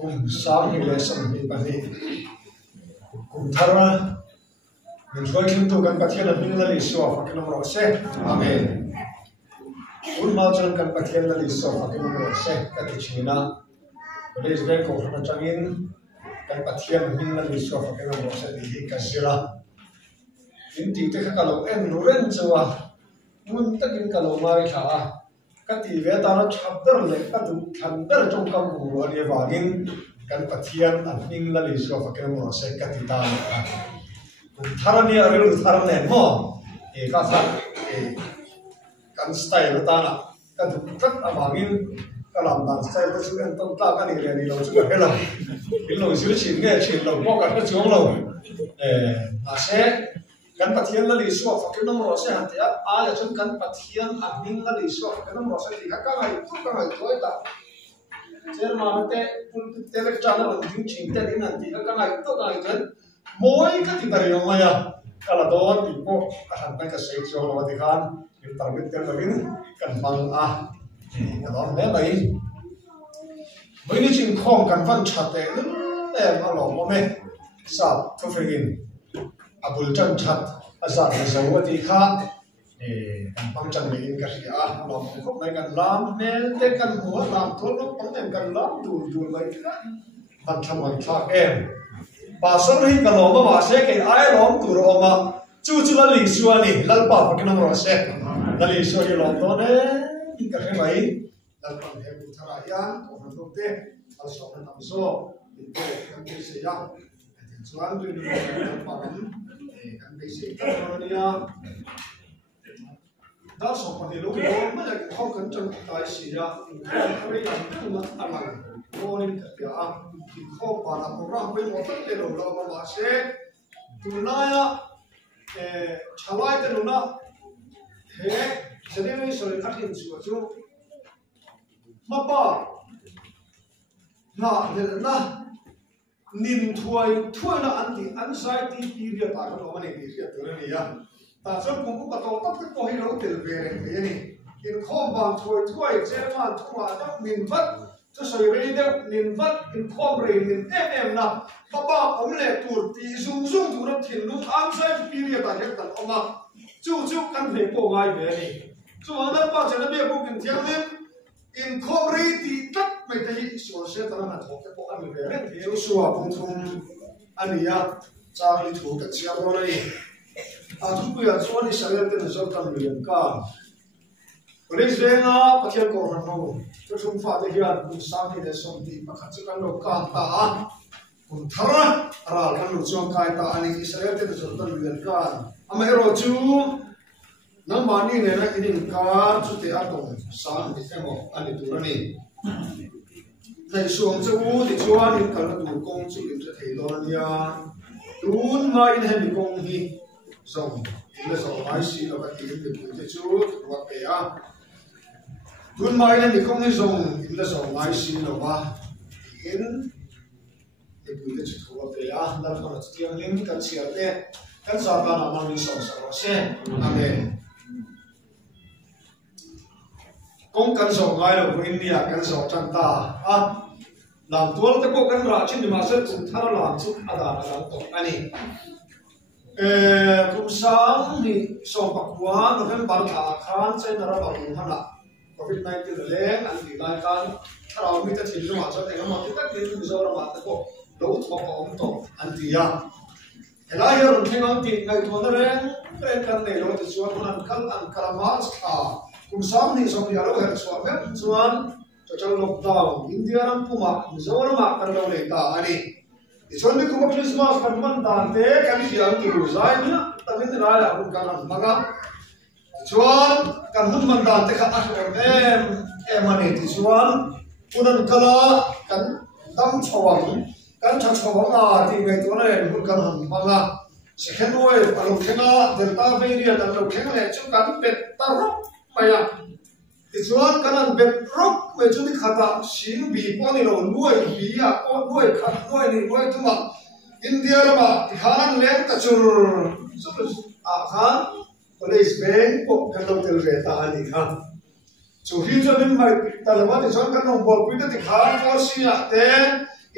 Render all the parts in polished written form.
cùng sáng thì lẽ sống thì bạn đi cùng thara mình coi chúng tôi cần bắt hiện là mình là lý số và cái number sẽ amen un mau chân cần bắt hiện là lý số và cái number sẽ cái chuyện nào bây giờ cái câu hỏi trong in cần bắt hiện là mình là lý số và cái number sẽ thì cái gì là in thì cái kalau em nuren chúa muốn tất nhiên kalau mai thà các tỷ về ta nó chập đỡ lại các tụ thành đỡ trong công cụ ở địa vàng kan pathian anh là lý do và cái món sẽ cái ta thằng này ở đây thằng này mo cái sao kan style ta là kan rất là vàng cái làm đàn style cái sự anh ta cái này này lâu chưa cái lâu chưa chín nghe chín lâu bao cái chỗ lâu sẽ kan pathian là lý do và cái món sẽ hạt ya ai trong kan pathian anh là lý do cái món sẽ thì các ngày tối ta giờ mà cái television nó cũng chính thế này thì các ngày tôi ngày gần mỗi cái thì bari ông mày à cái là đó thì cô hàng cái sấy cho nó thì khan những tàu biết cái là cần bằng cái đó mấy vậy mấy cái chuyện không cần phân chặt đấy em nó lòng mà mẹ sao tôi phải in abul chân chặt sao cái dấu thì khác bằng chân mình cái gì lòng không mấy cần làm nên cái cần mua làm thôi nó không nên cần làm đủ mấy cái bằng thằng bằng thằng em bà sống đi cái lòng mà bà sẽ cái ai lòng đủ rồi mà chú là lý do này là bà cái nó sẽ là lý do cái lòng đó đấy cái mấy là bằng cái bút thằng ai còn nó tốt thế là sống nó nằm số thì cái gì đó thì choáng tôi đi vào cái gì đó đó số phần thì lúc đó mới là không cần trong tài xỉ ra không phải làm cái mà ăn hàng ngon nên thật là thì không phải là program với một tất cả đồ đâu mà sẽ từ nay chào ai tên nó thế sẽ đến với số phát hiện số chú mà ba na nín thui là anxiety period ta cái đó này period đó này à ta cho cũng có tao tất có hiểu được về cái này in không bằng thui chế mà thua đó nín vật cho sợi về đây nín vật in không về nín em na papa ông lệ tour thì zoom tour thiên lúc anxiety period ta cái tao mà chú căn về bộ ngay về này chú anh em bảo cho nó biết bộ kinh thiêng lên in không về thì tất mấy cái số sẽ tao là thuộc cái bộ anh về đấy thì số cũng thùng anh ấy trang lý thủ cái chiếc đó này chúng tôi là số đi sang cái này rất là nhiều cả bây giờ nga bắt đầu có hàng nô tôi không phải là hiện cũng sang thì để xong thì bắt đầu cái lô cả ta cũng thara cái lô trong cái ta anh ấy sang cái này rất là nhiều cả mà rồi chú nang mani này là cái gì cả chú thì ăn cũng sang thì xem một anh ấy tụi này này xuống chú thì chú anh ấy cần là tụi công chú thì sẽ thấy đó là tụi mai này bị công hi xong là xong ai xí là cái gì bị tụi chú hoặc cái tụi mai này bị công hi xong là xong ai xí là ba in thì tụi chú hoặc cái là còn là tiếng linh cái gì đấy cái sao ta làm mang đi xong sẽ amen công căn sổ ngay là của India căn sổ chân ta làm tuôn cái bộ căn ra trên mà sẽ cũng thà làm chút làm tốt anh cũng sáng thì sổ bạc quá nó vẫn bảo thà khán sẽ nó bảo đúng hơn là COVID-19 lên anh thì lại can thà làm mình ta chỉ dùng mà cho thành nó mà cái cái gì rồi mà cái bộ đấu thọ ông tổ anh thì cái này rồi thì nó thì ngày tuần nó lên cái này rồi thì xuống nó ăn kalamas cũng sáng thì xong thì ở đâu hết xuống hết xuống cho trong lockdown India nam puma Mizoram mà cần đâu này ta anh thì xong thì cũng Christmas cần mình đàn thế cái gì ăn kiểu dài nữa ta biết là cũng cần làm mà xuống cần mình đàn thế khác em anh thì xuống unan kala cần tâm chawang cần chặt chawang thì ngày tối này cũng cần làm mà second wave ở lúc khác delta variant ở lúc khác này chúng cần bet tarok maya thì chuan cái này bet rock về chúng đi khát xin bị bao nhiêu nuôi bị nuôi khát nuôi tụi mà India mà thì khá năng lên ta chur khá police bank bộ cái đầu tiên về ta anh khá chủ yếu cho nên mà ta làm gì chuan cái nông bol quý thì khá force thế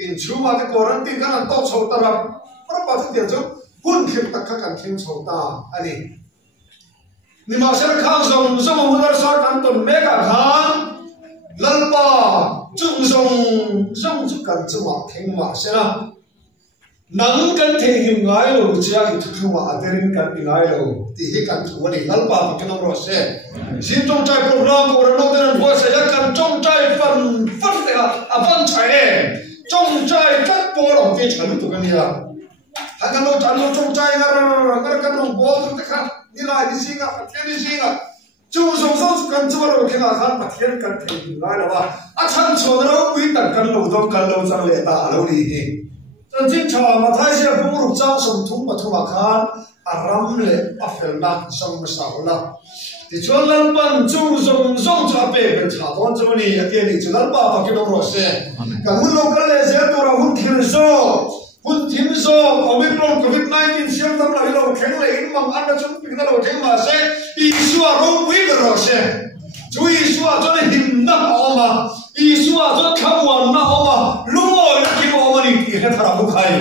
in chuma te koran tin kan tok chho tarap para pa te chu hun khip tak kan thim chho ta ani ni ma ser khang zong zong hunar sar kan ton me ka khan lalpa chung zong chu kan chuma thing ma sera nang kan the him ngai lo chia ki thu ma aterin kan ngai lo ti hi kan chu ni lalpa pa kan ro se sin tong chai program ko ro den bo se ya kan tong chai fan fan te a van chai ne tong chai kat po lo ke chan tu kan ya ha kan lo chan lo tong chai ngar kan lo bo tu te kha ni lai ni singa pathian ni singa chu song song kan chu ro ke na khan pathian kan the ngai lo ba a chan cho ro wi tak kan lo dom kan lo chang le ta lo ni hi chân chính cho mà thấy sẽ cũng rụt rau sông thúng mà thùng khan aram lệ afel nát sông sao la thì cho lần ban chu sông cho bé bên cha con cho ni tiền đi cho lần ba phải cái đồng rồi sẽ cả hun lâu cái lệ sẽ tôi là hun thiên zo omicron covid-19 siang tam lại lâu khen lệ mang ăn cho chúng ta lâu khen mà sẽ Isua rong quý rồi sẽ chú Isua cho nên hình nát mà Isua cho khám hoàn nát mà lúc ngồi nó kêu mà đi thì hết thằng không hay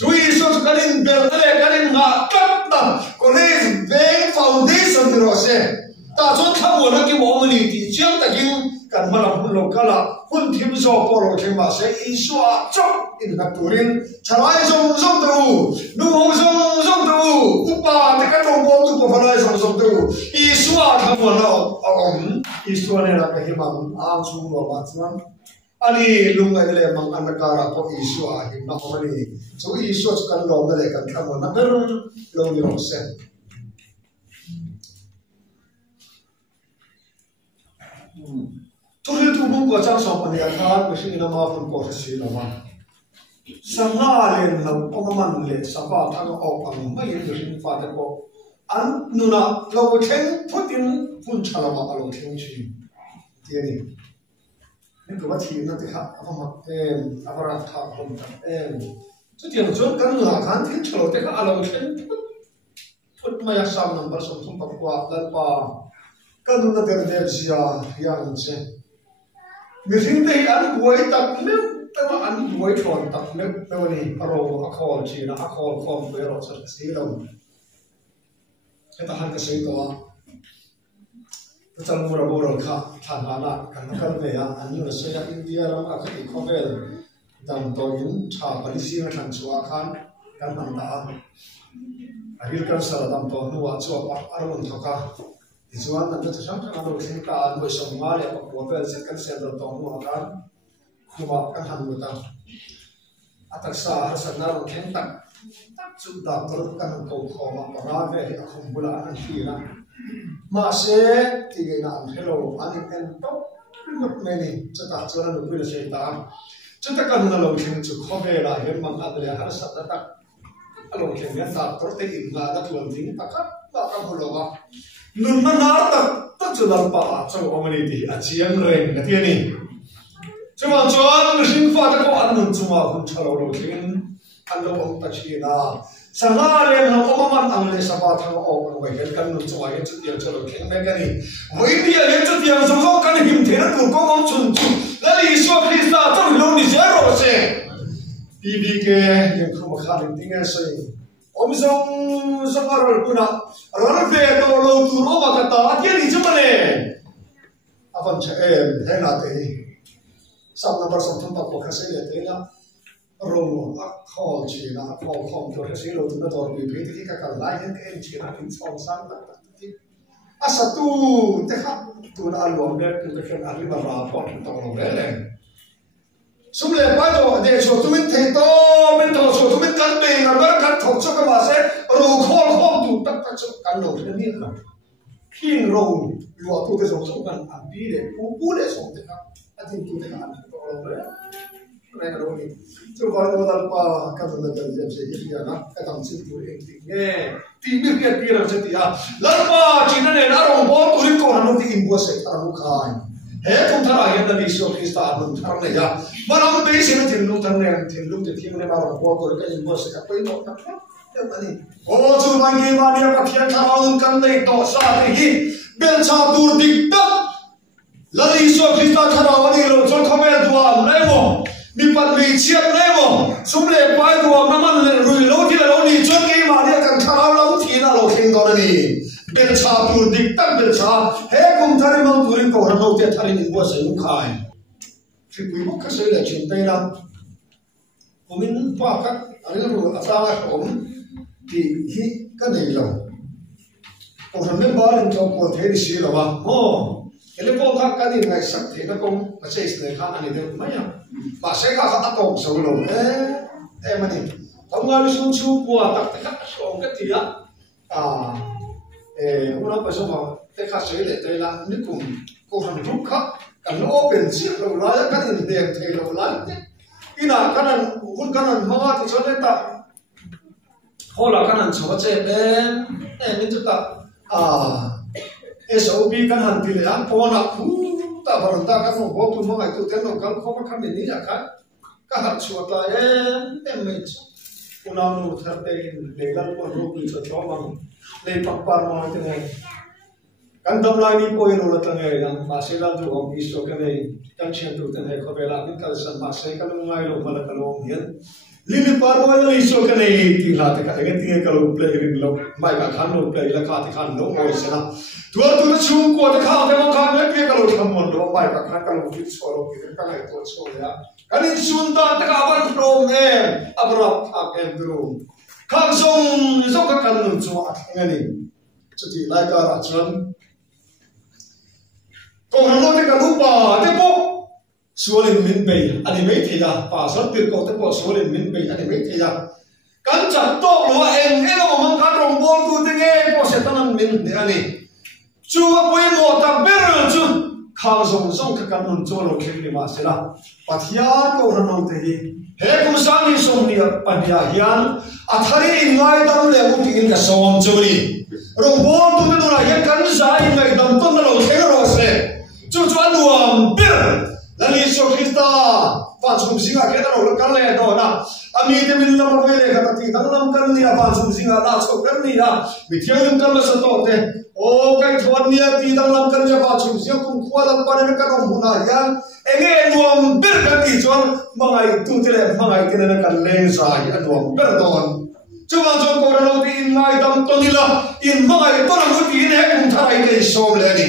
chú Isua cho cái này bel cái này ngã cắt ta còn đây về foundation rồi sẽ ta cho khám hoàn nó kêu mà đi thì chiang ta kêu kan malam lo kala hun thim zo polo thema se Isua chok in na turin charai zong tu nu hong zong tu upa te ka tong bom tu pa lai zong tu Isua thamo na om Isua ne la ka himam ang chung lo ba chuan ani lungai le mang anakara ko Isua hi na ko ni so Isua kan lo na le kan thamo na ber lo ni ro se Tuli tu bung ko chang song pani akhan ko sing na ma fun ko si na ma sanga len lo oman le sapa thang o ang mai yin sing fa ta ko an nuna lo chen putin fun chala ma alo chen chi ti ni ni ko ba thi na te kha apa ma apara tha hom ta chu ti no chon kan na khan thi chalo te kha alo chen put ma ya sam number som thum pa kwa dal pa kan na der sia yang che người sinh đây ăn quay tập nước tao mà ăn quay tròn tập nước tao đi aro akol chỉ là akol không quay rồi sẽ xí đâu cái ta ăn cái xí đó cái chân mua đồ rồi khá thằng anh à cần về ăn như là xe India lắm à cái gì về đầm tôi những trà Malaysia thằng chùa khan cần ăn đã agriculture đầm tôi nuôi chùa bắt ăn một thằng cả Izuan nanti terus kan ada cerita anu semua ya Papua versi kan saya bertemu akan kumakan hanguta atas sah senar kentak sudah terutkan kau koma perave di akun bulan antira masih tiga enam hello anik entok primut meni cetak jalan lebih dari cerita cetakan dalam sini cukup bela memang ada harus tetap kalau kita tak terus nggak ada tuan tinggi takkan akan pulau nun manar tak jual pa cakap orang ini acian reng nanti ni cuma jual mesin fata ko anun cuma pun calo lokin ando om tachina sangar yang orang angle sapat orang orang baik kan nun cuma yang cuti yang calo lokin mereka ni woi dia yang cuti yang semua kan him terat tu kau om cun lalu Yesus Kristus tu lo ni zero se bibi ke yang kamu kali tinggal se Om song sangar puna rarve to lo tu ro ba kata dia ni cuma ne avan che hena te sam number som thum tak ko khase le te la ro a khol chi na khol khom to khase lo tu na to bi bi ti ka ka lai hen ke chi na tin song sang ta ti asa tu te kha tu na alom de tu ke na ri ba ra po to lo le Sumle pajo de so tumin thei to men to so tumin kan be na bar kan thok cho ka ma se ro khol khom tu tak tak so kan lo ni na king ro yo tu ke so so kan a bi de pu de so te ka a tin tu te ka to lo re na ro ni so ba ro dal pa ka to na dal je se ya na ka tam sin tu e ti ne ti mi ke ti ra se ti a la pa chi na ne na ro bo tu ri ko na no ti im bo se ta ru khai Hei thara yang dari Yesus Kristus adun thar ne ya malam be sin tin lu thar ne tin lu te thim ne ma ko ko ka in bo se ka pai no na ya mani o chu mangi ma ne pa thian thara un kan nei to sa hi bel cha dur dik ta la Yesus Kristus thara wani lo chol khome dua nei mo mi pat mi chiat lemo sum le pai ru am naman le rui lo ti lo ni chon ke ma dia kan tharau lo thi na lo khing don ni bel cha tu dik tak bel cha he kum thari mang turin ko han lo te thari ni bo sai mu khai fi pui mo ka sai le chin te la kumin pa ka ari ru ata la om ti hi ka nei lo ko han me ba rin chok ko the si lo ba ho ele po ka ka ni ngai sak the na kom ma sei se kha ani de ma ya mà sẽ có các tổ số lượng em mà đi ông nói xuống xuống qua tất cả các số cái gì á ông nói bây giờ mà tất cả sẽ để đây là những cùng hàng rút khác cả nó open ship rồi lại cái gì đẹp thì rồi lại cái nào cái này cũng cái này mà thì cho nên ta hoặc là cái này số chế em mình chúng ta SOP cái hàng thì là po là ta bảo ta các phòng bố tụi mọi người tiếng nó không có khám định gì cả các hạt chuột là em mình cũng nào nó thật đây để làm một lúc đi cho bằng để bắt bắt mọi thứ này căn tâm lại đi coi nó là thế này là mà sẽ làm được ông đi số cái này căn chuyện tụi thế này có vẻ là những cái sản mà sẽ cái nó ngay lúc mà là cái lo hiện liên quan với nó đi số cái này thì là cái tiếng cái lúc play cái lúc mai cả khán lúc play là khá thì khán lúc ngồi sẽ là tua tua chung qua thì khá thì mong khá mấy cái lúc thầm muốn lúc mai cả khán cái lúc fit số lúc cái này tôi số ya cái này xuân ta tất cả bạn from em abroad em drum khang song các căn lúc cho anh này cho thì lại cả chân còn nó thì cả lúc bà thế bộ số lên min bay anh mấy thì là bà số tiền có thế bộ số lên min bay anh mấy thì là căn chặt to nó em nó mong khá rong bol tu thế nghe bộ sẽ tăng min để anh chúa bôi một tập bê chú khang song các căn lúc cho nó khéo đi mà sẽ là bắt hiền câu hắn nói thế hệ cũng sáng đi song đi bắt hiền thari ngay tâm lệ cũng tin cái song cho đi rong bol tu mới nói hiện căn giá ngay tâm tâm nó khéo rồi sẽ chú anh luồng biết là lý số Christa phản xung sinh cái đó là cái lẽ đó na ami thì mình làm cái lẽ cái thì thằng làm cái này phản xung sinh là số cái này là bị thiếu những cái là số tốt thế ô cái thôn này thì thằng làm cái này phản xung sinh cũng qua làm cái này cái đó muốn là ya em nghe luồng biết cái gì cho mà ngày tu thế này mà ngày thế này cái lẽ sai cái luồng biết đó chú bạn cho cô nó thì ngày tâm tôi đi là in mà ngày tôi làm cái gì này cũng thay cái số lẽ đi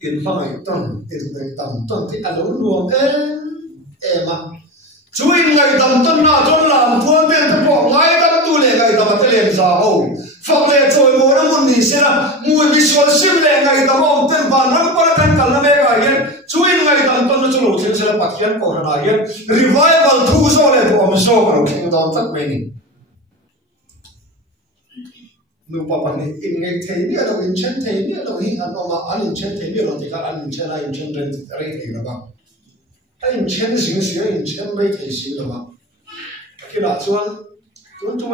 in phải tuần in ngày tầm tuần thì ăn uống luôn em à chú in ngày tầm tuần nào cho làm phương tiện thực phẩm ngay tầm tu lệ ngày tầm cái liền già hậu phật lệ trôi mồ nó muốn gì xem là mùi bị sôi sim lệ ngày tầm ông tên bàn nó có cái cần là mấy cái hiện chú in ngày tầm tuần nó cho lộ trên sẽ là bắt hiện cổ là hiện revival thu số lệ của ông số vào kinh đón tất mình nụ bapa này in ngay thế này đâu in chân thế này đâu hi anh mà anh in chân thế này đâu thì các anh in chân này in chân trên đây thì là bao anh in chân sinh sửa in chân mấy thế sinh là bao khi nào chuan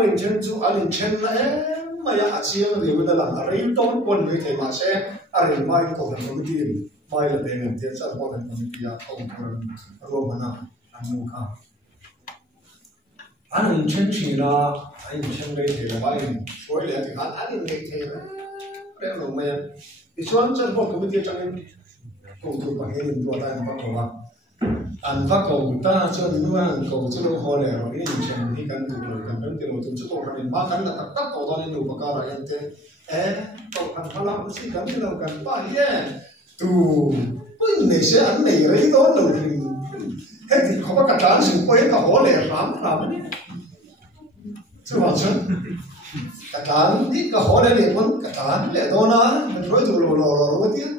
in chân chú anh in chân là em mà ya chiang thì bây giờ là lấy tốn quân mấy thế mà sẽ anh mai còn là một cái gì mai là bên em thế sao còn là một cái ông Romana anh mua cả anh in chân chỉ là anh chân đây thì là anh phối lại thì anh in đây thì đấy là mày thì xuống chân bộ cái việc cho anh cùng tụi bạn em đùa tay bắt đầu anh phát cầu ta cho những người anh cầu cho nó hồi rồi cái in chân thì cần tụi rồi cần đến tiền tụi chúng tôi cần ba cần là tất cầu đó nên đủ bạc ra anh thế cầu cần phải làm gì cần thì đâu cần ba tụ cái này sẽ anh này lấy đó đầu thì hết thì không có cả trán sự quay cả hồi làm chứ mà chứ cả trán ít cả hồi này liền vẫn cả trán lệ đó nó mình nói tụi lò cái tiếng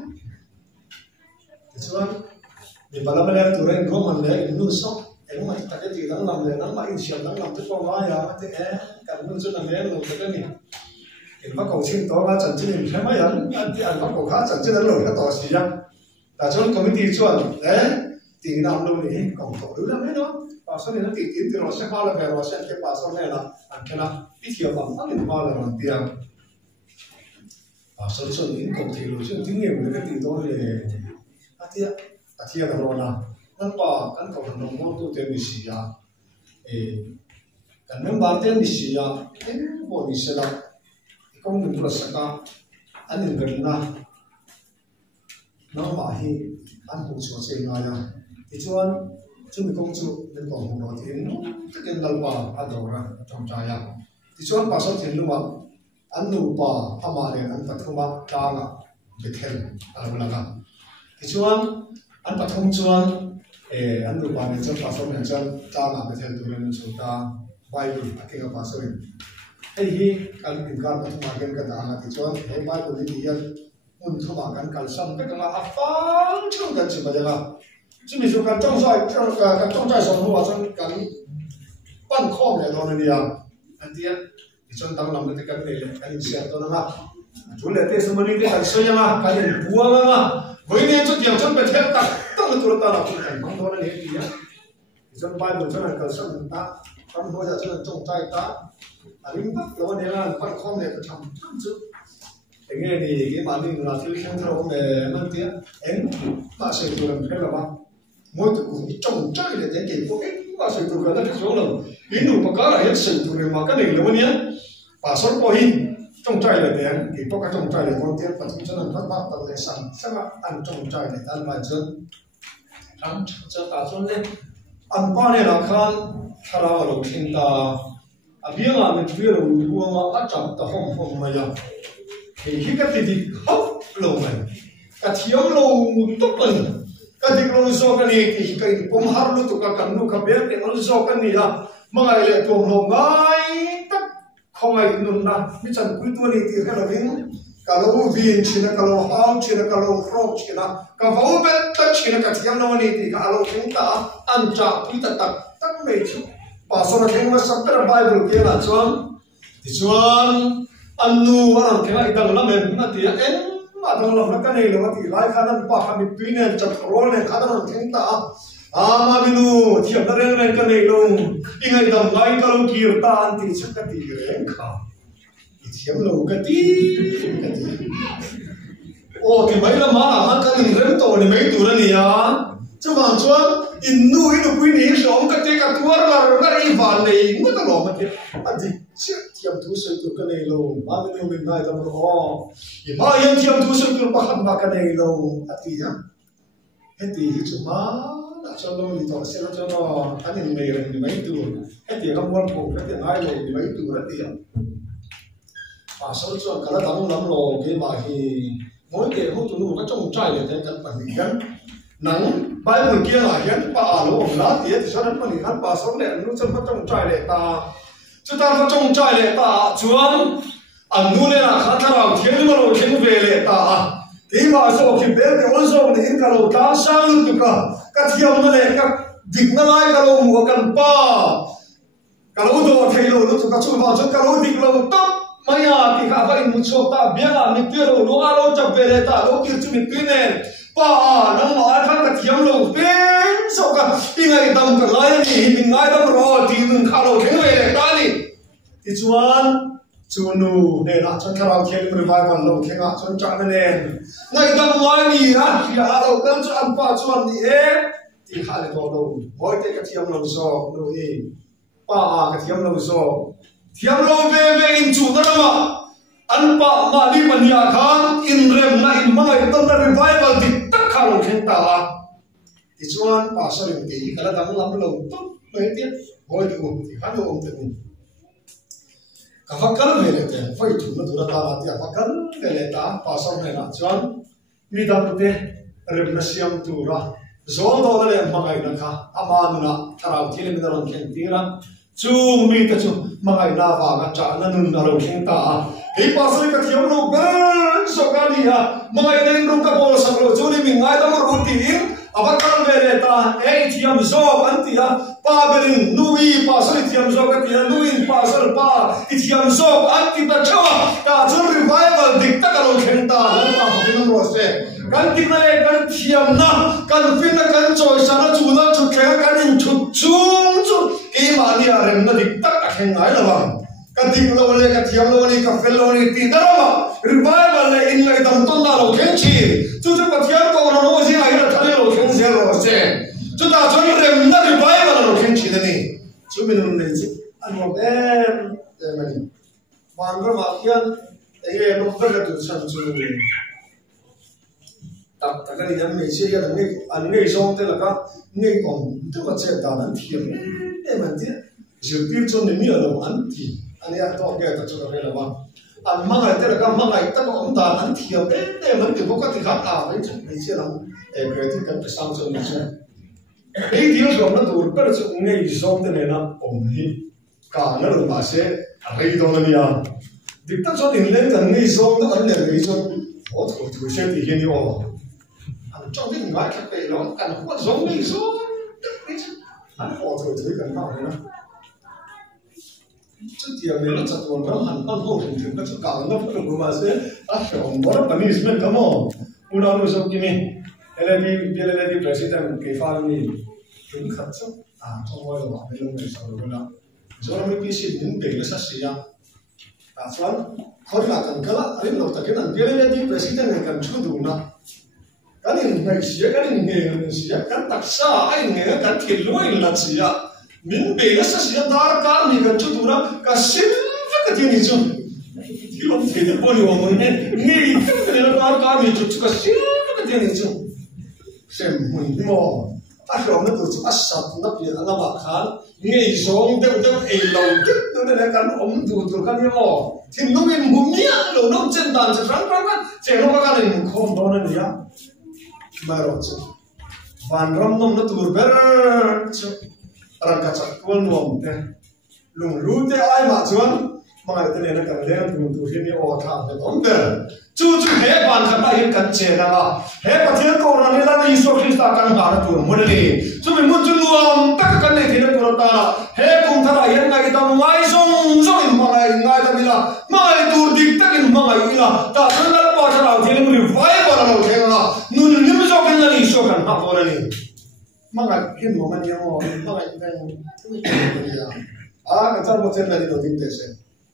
chứ mình bảo là mình tụi em có mình để mình nuôi sống em mà ta cái gì đang làm để đang mãi chuyện đang làm cái con nói à thế cả mình chưa làm đến rồi cái này mình bắt cầu xin đó mà chẳng chỉ mình thấy mấy anh thì anh bắt cầu khác chẳng chỉ là lỗi cái tỏ gì ra là cho nó có cái gì chuẩn đấy thì làm luôn thì còn tổ đối lắm đấy đó và sau này nó tiến thì nó sẽ hoa là về nó sẽ cái bà sau này là anh cái nào ít nhiều bằng phát triển hoa là bằng tiền và sau đó những công ty rồi chứ kinh nghiệm với cái gì đó thì thì là rồi là nó bảo cái cầu nó ngon tu tiền bị xì à cái những bạn tiền bị xì à cái bộ bị xì là công việc là sao cả anh nhìn cái nào nó bảo hi anh cũng cho xem ngay à chuan chumi kong chu len kong hong ro tin takin lalpa adora trong chaya ti chuan pa so tin luwa an nu pa ama le an pathuma tanga bethel alulaga ti chuan an pathum chuan an nu pa ne chuan pa so men chuan tanga bethel turen chuta bible akinga pa so ai hi kan inkar pathuma gen ka dana ti chuan he bible ni yan un thuma kan kal sam pe kanga afang chung kan chi bajala chumi so kan trong sai som huwa chuan kan pan khom le don ni ya an tia ti chuan tang lam te kan le kan in sia to na chu le te somani te kan so yanga kan in buanga nga boine chu tiang chuan pe thek tak tang tur ta na kun kan bang don ni ti ya ti chuan bible chuan kal sam ta kan ho ja chuan trong sai ta aling tak lo ne la pan khom le ta cham chu nghe thì cái bản mình là thiếu khen thầu về mang tiếng em mà sử dụng thế là bao mỗi thứ cũng trồng trái để để kịp có cái mà sử dụng cái số lượng ví dụ mà có là hết sử dụng mà cái này là bao nhiêu và số bao nhiêu trồng trái để để kịp có cái trồng trái để con tiếng và chúng ta phát bát tàu để sản xuất ăn trồng trái để ăn vài chân ăn cho ta cho nên ăn bao nhiêu là khan thà là lẩu thiên ta à biết là mình biết là uống mà ăn chậm ta không mà giờ thì cái gì hấp lâu này cái thiếu lâu tốt hơn cái gì lâu do cái này thì cái bom hấp lúc tụi cái cắn lúc cái bé cái nó do cái này là mà ngày lại tuồng lâu ngay tất không ai nôn na biết chẳng quý tôi này thì cái là cái lâu viên chỉ là cái lâu hao chỉ là cái lâu frog chỉ là cái vấu bé tất chỉ là cái thiếu lâu này thì cái lâu chúng ta ăn chả quý tất tất mấy chút và sau đó cái mà sắp tới Bible kia là thì anh nu anh cái này đang làm em mà thì em mà đang làm cái này là thì lại khả năng pa kami pinen chặt rồi này khả năng thiên ta mà bây nu thì em đang làm cái này luôn đi ngay đang ngay cái lâu kia ta anh thì chắc cái gì đấy cả thì em lâu cái gì ô thì mấy là mà làm cái này rất tốt này mấy tuổi này à chứ mà chuan inu quý này sống cái cái tuổi là cái vạn này mới tao làm cái anh thì tiêm thu sợi tụ cái này luôn mà mình nói tao nói mà em tiêm thu sợi tụ bắt mà cái này luôn à thì á hết thì chúng mà đã cho nó đi tao sẽ cho nó anh em này là mấy tuổi hết thì không quan trọng hết thì ai là mấy tuổi hết thì à sau cho cái là đóng lắm rồi cái mà thì mỗi cái hút tụi nó có trong trái để cho các bạn hiểu nắng Bible kia là hiện pa lo lá thì sao nó mình hắn pa sống để nó chân phát trong trái để ta chúng ta phát trong trái để ta chuan anh nu này là khá thà thiên mà lo thiên về để ta thì mà sao khi bé cái ôn sầu này cái lo cá sang luôn tụi cái thiam này cái địch nó lại cái lo mua cần pa cái lo đồ thay lo nó tụi chúng vào chúng cái lo địch lo tóc mày à thì cả vậy một số ta biết là mình tuyệt rồi nó alo chập về để ta lo kia chúng mình tuyệt này pa nó nói thằng cái thiam lo bên sau cái đi ngay tầm cái lại này mình ngay tầm rồi thì mình khá lo thiên về để ta đi thì chuan nu ne na chan kharau khen revival lo khenga chon chang ne ngai dam lai ni ha ki a lo kan chuan pa chuan ni e ti kha le to lo moi te ka thiam lo so no e pa a ka thiam lo so thiam lo ve in chu na ma an pa ma ni man ya khan in rem na in mai ton na revival ti tak kha lo khen ta ti chuan pa so rin ti kala dam lam lo to mai ti moi ti ti kha lo te kafakal velete foi tu na dura ta ati kafakal veleta pasam ne na chuan mi da pute regnasiam tura zol do le mangai na kha amanu na tharau thile mi ron khen tira chu mi ta chu mangai na wa ga cha na nun na ro khen ta he pasai ka thiam ro ber so ka ni ha mangai len ro ka bol sa ro chu ni mi ngai da ro ti avakal veleta ei thiam zo antia pa berin nui pa soi thiam zo ka tia nui pa sal pa i thiam zo anti ta chawa ta chur revival dik ta kalo khenta lan pa bin ro se kan tik na le kan thiam na kan fin na kan choi sa na chu na chu khe kan in chu chung chu ke ma ni a rem na dik ta ka khen ai lawang kan tik lo le ka thiam lo ni ka fel lo ni ti da ma revival le in lai dam ton na lo khen chi chu chu ka thiam ko ro no si ai ra thale lo khen se ro se chúng ta cho nên rem na revival lo khen chi này chúng mình nên chứ anh một em để mình hoàn cái mặt kia để nó rất là tự sản xuất ta cái này mình chia ra anh ngay xong thế là các ngay còn tức là chơi ta ăn thiệp em anh chứ dự kiến cho nên nhiều là ăn thiệp anh ấy to cái ta cho cái là bao anh mang lại thế là các mang lại tất cả ông ta ăn thiệp em anh thì có cái khác nào đấy chứ mình chia làm em cái thì cần phải sang cho mình xem cái điều đó nó tụt bây giờ ngay xong thế này nó ổn hi cả nó được mà sẽ hay đó là gì à việc tất cho nên lên rằng ngay xong nó ăn liền ngay xong ô thôi xem thì hiện nhiều anh trong cái người khác về nó cần không có giống ngay xong anh ô thôi cần nào nữa chút tiền này nó chặt tuần nó hẳn ăn hổ hình nó chút cả nó phải được mà sẽ phải ông bố nó phải biết cái mỏ udah lu sok gini LLD president ke family chúng khẩn cấp trong ngôi là bảo bên người sau đó là do nó mới xin những cái là sasiya soal khối là cần cái là anh nói cái này LLD president này cần chú đủ na cái này ngày xưa cái này ngày xưa cái đặc sa anh nghe cái thiệt lỗi là xưa mình bị là sasiya dar cả mình cần chú đủ na cái xin cái gì chứ thì ông thấy được bao nhiêu người này nghe cái này dar cả mình chú cái xin cái gì chứ xem mình mò ta hiểu nó từ chút sát nó bị anh làm khán nghe giống đều ấy lòng tức tôi đây là cái ông từ cái gì mò thì nó mình muốn nhá rồi nó chân đàn chân rắn rắn chạy nó cái này không đó nữa nhá mà rồi chứ van ram nó từ bờ chứ rằng cả chắc quân lòng thế lùng lú thế ai mà chuan mà cái này nó cần lên từ khi này ở thang cái ông đấy chú hết bàn khát lại cần chế đó hết bắt thiên cầu này là đi số khi ta cần bảo tu muốn đi chú mình muốn chú luôn tất cả cái này thì nó tu ta hết cùng thà hiện ngày ta ngay xong rồi mà ngay ta bây giờ mai tu đi tất cả mà ngay là ta vẫn là bao giờ nào thì nó revive vào nó thế là nun niệm cho cái này số cần học vào này mà cái hiện một cái nhiều mà cái cái cái một chân là đi đầu tiên thế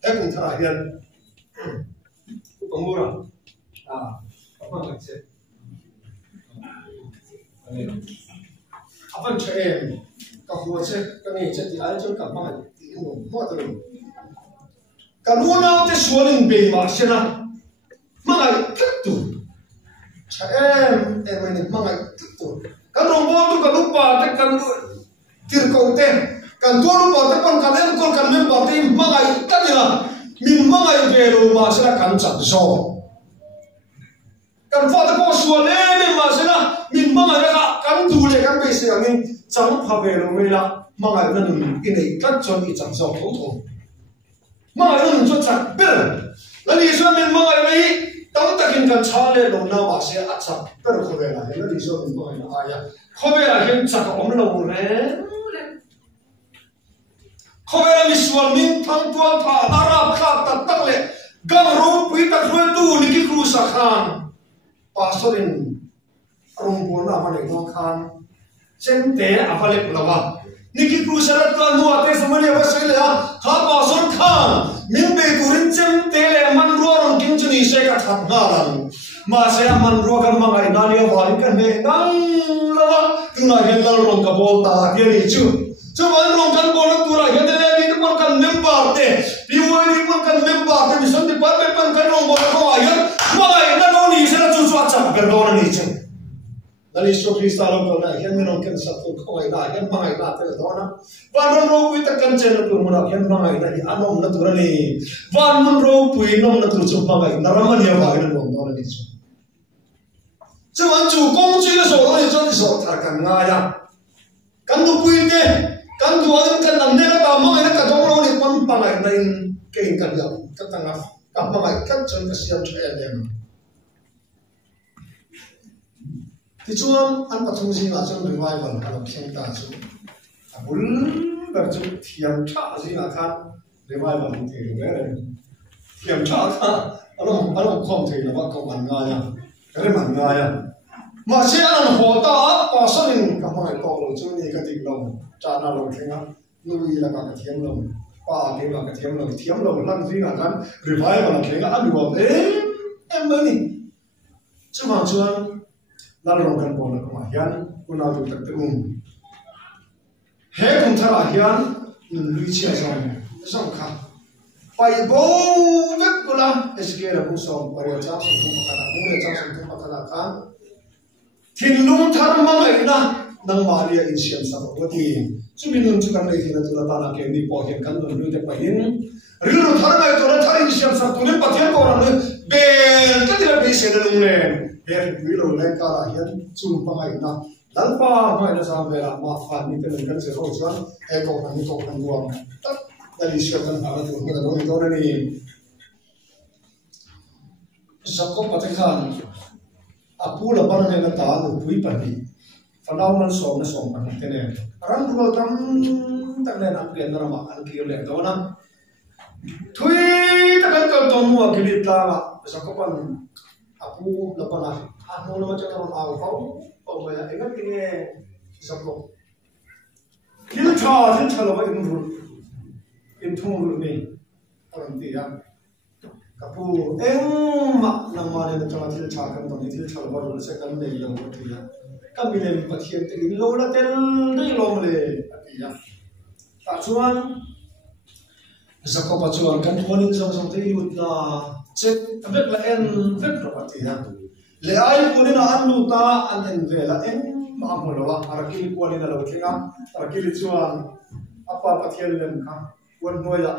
hết cùng thà hiện công mua apa macam apa cakap kau macam kau ni jadi ada tu kau mana buat tu kalau nak tu sualin bema sena mana tu cakap ni mana tu kalau buat tu kalau lupa tu kalau tirkau tu kalau lupa tu pun kalau member tu mana tu dia min mana itu masa kan so kan fata ko suale me masena min manga ka kan dule kan be se angin chang phavelo mela manga na nun inei kan chon I chang so tho manga nun cho chak ber lani so min manga nei tam takin kan chale lo na wa se a chak ber ko be la lani so min manga na aya ko be la hen chak om lo re ko be la mi sual min thang tual tha arab kha tak tak le gam ro pui tak ro tu ni ki kru sa khan pastorin rumpuan apa lagi tuan kan, cente apa lagi pulawa. Niki krusarat tuan dua tes semuanya pasal ya, kah pastor kan, mimpi turin cente le manruang kincuni saya kat ngaran, masih manruang mangai nani awal kan nang lawa, tengah hendak rong kapolta dia ni cu, cuman rong kan bola turah hendak ni pun kan member deh, diwan ni pun kan member deh, misal di partai pun kan rong bola kau ayat, mangai nang ni saya cucu acak berdoa ni cu. Dari so Krista lo kau nak, yang minum kan satu kau ayat, yang mangai nak terdoa na, badan roh kita kan channel tu mula, yang mangai na di anom na turun ni, badan roh pui nom na turun cuma mangai, naraman dia mangai na nom ni cu. Cuman cu kong cuy le so lo ni jadi so terkan ngaya, kan tu pui deh, kan tu orang kan ande na tamang ina kadang lo ni pun mangai na in keingkan dia, katangah, kap mangai kan cuman kesian cuy dia. Tichuan an patung sing asan revival kalau kenta su abul berju tiam cha sing akan revival itu tiam cha kan along kom thei na ba ko man nga ya kare man nga ya ma se an hota pasanin ka mai to lo chu ni ka tik lo cha na lo thenga lui la ka thiam lo pa ke la ka thiam lo lan sing akan revival thenga an lo em ni chuan chuan lalu kan bola kemahian kuna tu tak terung he kun thara hian lui chia song kha pai bo vek kula eskera bu song paria cha song tu pakala mu le cha song tu pakala kan thiên lung thar mang ấy na nang Maria in siam sa ko ti chu min nun chu kan nei thina tu ta na ke ni po hian kan nun lu te pa in ril ru thar ngai to na thar in siam sa tu ne pathian ko ram ne bel ka tira be se na lung ne he ri lo le ka ra hian chu pa ngai na dal pa mai na sa ve la ma fa ni te kan se ro chuan e ko kan ni ko kan buam tak dali siam kan ala tu ka do ni to ni Jacob pathian apu la bar ne na ta nu pui pa ni Fanau man som na som pan tene ram ru tam tak le na pian na ma an ki le to na thui ta kan to to mu a ki ta ma sa ko pan apu la pana a no na ma cha na a ko o ma ya enga ki ne sa ko kil cha lo ba in ru in thung ru ni on ti ya kapu ma na ma ne ta til cha kan to ni til cha lo ba ru se kan nei lo ti ya kami le pathian te in lo la tel dei lo le atia ta chuan Jacob chuan kan thonin song te lut na che abek la en vek ro atia le ai punina an lu ta an en vela en ma mo lo wa arakili punina lo thinga arakili chuan apa pathian lem kha wan noya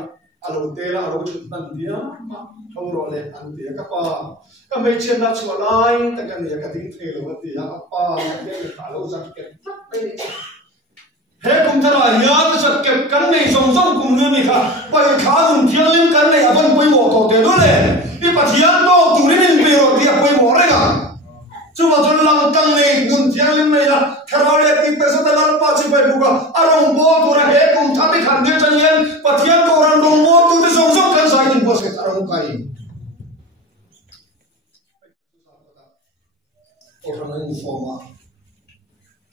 alo tela alo chut nan dia ma thoro le an dia ka pa ka me chen na chu lai ta kan ya ka ding the lo ti ya pa ya le ka lo zak ke tak pe he kum thara ya ta zak ke kan nei song song kum ne mi kha pa kha dum thiang lim kan nei aban poi mo to te lo le ni pa thiang to tu rin pe ro ti poi mo re ga chu ma thon lang tang nei dum thiang lim nei la thara le ti pe sa ta lan pa chi pai bu ka arong bo tu ra he kum tha ti khan de chan yen pa thiang ko ran dong mo tu te song song kan sai in bo se arong kai orang ini forma.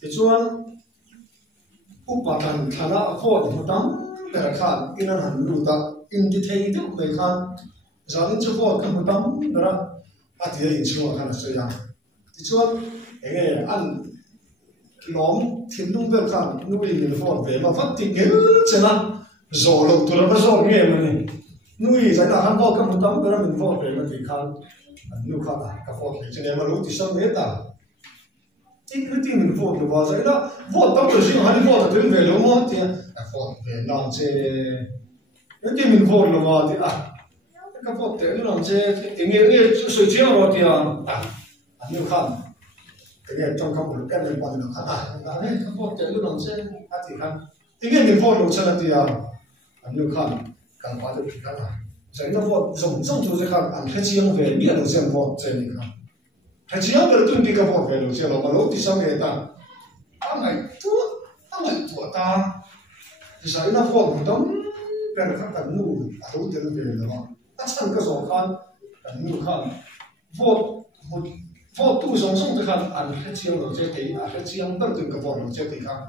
Kecuali upatan karena afford hitam mereka inan handu tak indicate itu mereka jangan cukup kan hitam mereka hati ini semua kan saja. Kecuali an kilom tindung berkan nui ini afford berapa fatih cina zolo tu lah zolo ni mana nui saya tak hampa kan hitam mereka afford berapa tikan nuka afford cina malu tisam beta. Ini tim vote le bahasa ina vote tak bersih hari vote tu velo mah dia vote velang je ini tim vote le bahasa ka vote tu lang je ini suci orang dia anu kan ini trong kamu kan le bahasa kan ka vote tu lang je hati kan ini vote lo cina dia anu kan kan bahasa kan saya ina vote song tu je kan an kecil yang ni ada yang vote je ni kan Hajian bertun di kapal velo siapa malu tisam eta, angai tua ta, disari na fort mutam, perkat nu, alu telu velo, asal kesokan nu kan, fort tu song tekan an hajian lo jadi, hajian bertun kapal lo jadi kan,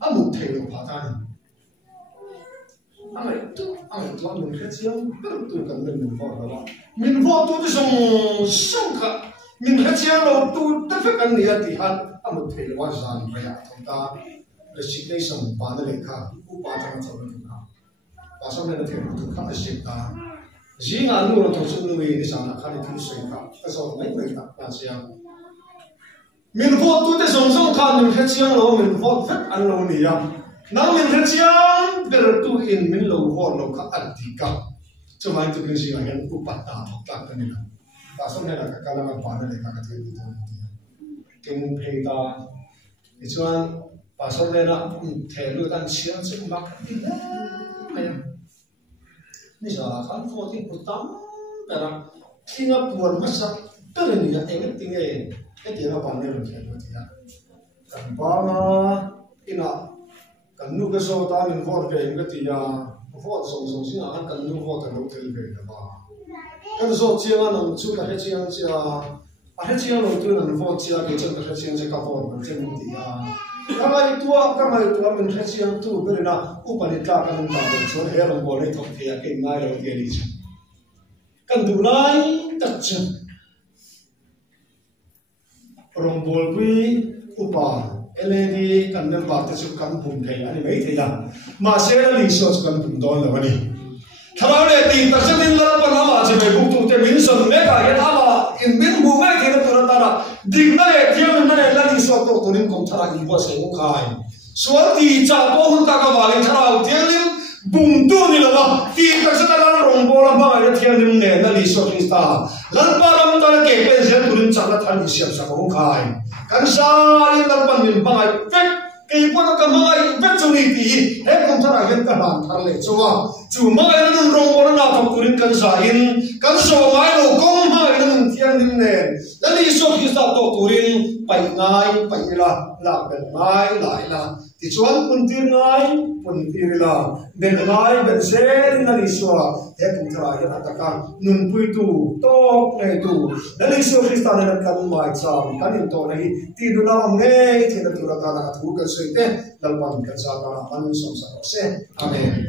amu telu patani, angai tua nu hajian bertun kan min fort lo, min fort tu song kan. Min hajian lo tu tapi kan dia tihan amu thel wa zan baya thota resignation pada lekha upata macam tu kan pasal mana thel tu kan asyikta jing anu lo tu sunu ni sana kan itu sehingga pasal mai mai tak pasal min vote tu te song song kan min hajian lo min vote vet an lo ni ya nang min hajian bertu in min lo vote lo ka adika cuma itu kesian yang upata thota kan ni pasal ni nak kalau nak pandai lekar kata itu dia, kemu peda, ichuan pasal ni nak terlalu dan siang semak tidak, macam ni sahaja kan voting putam, perang tinggal buat masa terlebih ya, tinggal dia pandai lekar dia, kan bapa ina kan nu kesotan min vote dia dia vote song sih akan kan nu vote lo terlebih dia kan so jiang nang chu ka he jiang jia a he jiang lo tu nang fo jia ke chen ka he jiang je ka fo nang chen di ya ka mai tua min he jiang tu be na u pa ni ta ka nang ta so he long bo le thok thia ke ngai lo ke ni kan du lai tak chen rong bol pui u pa LED kan nang ba ta chu kan pum thei ani mai thei da ma se li so kan pum don lo ni thằng này thì ta sẽ tin lắm phần ama chỉ về bụng tụ mình sân mấy cái ama in bin bụng mấy thì nó tụi ta là định này theo mình này là đi số tụ mình cũng thằng này qua sẽ cũng khai số thì cha bố hun ta cái vài thằng nào theo mình bụng tụ ni là thì ta sẽ là rong bò làm bao nhiêu theo mình này là đi số thì ta lần ba năm ta cái bên sẽ tụi mình chắc là thằng đi xem sao cũng khai kan sa in lần ba mình bao nhiêu cái quan cái mai vết trong này thì hết không thằng nào hết cả bàn thằng lệ cho chủ mai nó rong bò nó nào thằng tụi mình kan sa in kan số mai nó công mai nó theo mình này là đi số thì ta tụi mình phải ngay phải là bên ngay lại là thì chuan pun tir ngai pun tir la ben ngai ben se na li so he pun tra ya ataka nun pui tu to nei tu na li so Kristan na kan mai cham kan in to nei ti du na nge ti na tu ra ta na thu ka se te dal pan ka sa ta an som sa se amen